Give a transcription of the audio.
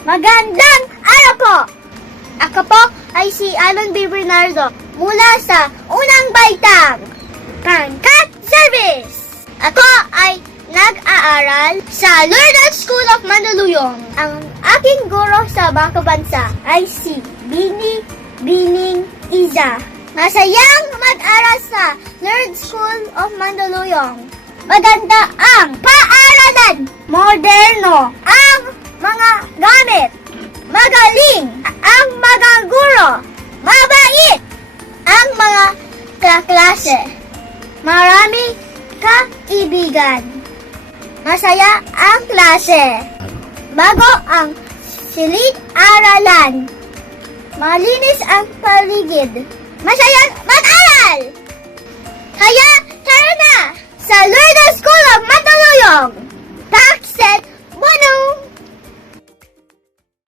Magandang araw po! Ako po ay si Alon B. Bernardo mula sa Unang Baitang, Pangkat Service. Ako ay nag-aaral sa Lourdes School of Mandaluyong. Ang aking guro sa Bangka Bansa ay si Bining Iza. Masayang mag-aral sa Lourdes School of Mandaluyong. Maganda ang paaralan, moderno ang mga gamit, magaling ang mga guro, mabait ang mga kaklase, marami kaibigan, masaya ang klase, bago ang silid-aralan, malinis ang paligid, masayang mag-aral. Kaya tara na sa Lourdes School of Mandaluyong. Back set